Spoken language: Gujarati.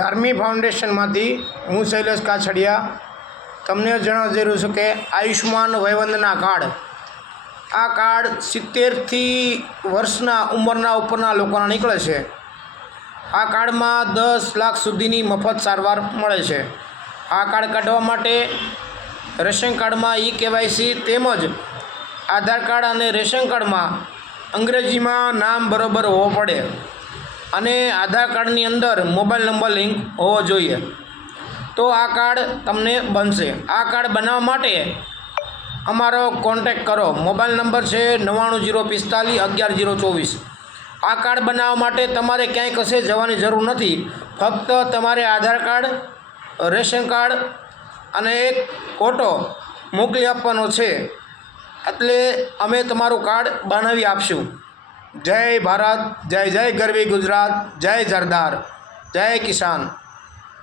આર્મી ફાઉન્ડેશનમાંથી હું શૈલેષ કાછડિયા તમને જણાવવા જઈ રહ્યો છું કે આયુષ્માન વયવંદના કાર્ડ, આ કાર્ડ 70થી વર્ષના ઉંમરના ઉપરના લોકોના નીકળે છે। આ કાર્ડમાં 10 લાખ સુધીની મફત સારવાર મળે છે। આ કાર્ડ કાઢવા માટે રેશન કાર્ડમાં KYC તેમજ આધાર કાર્ડ અને રેશન કાર્ડમાં અંગ્રેજીમાં નામ બરાબર હોવો પડે અને આધાર કાર્ડની અંદર મોબાઈલ નંબર લિંક હોવો જોઈએ, તો આ કાર્ડ તમને બનશે। આ કાર્ડ બનાવવા માટે અમારો કોન્ટેક્ટ કરો। મોબાઈલ નંબર છે 9905411024। આ કાર્ડ બનાવવા માટે તમારે ક્યાંય કશે જવાની જરૂર નથી, ફક્ત તમારે આધાર કાર્ડ, રેશન કાર્ડ અને એક ફોટો મોકલી આપવાનો છે, એટલે અમે તમારું કાર્ડ બનાવી આપશું। જય ભારત, જય જય ગરવી ગુજરાત, જય જરદાર, જય કિસાન।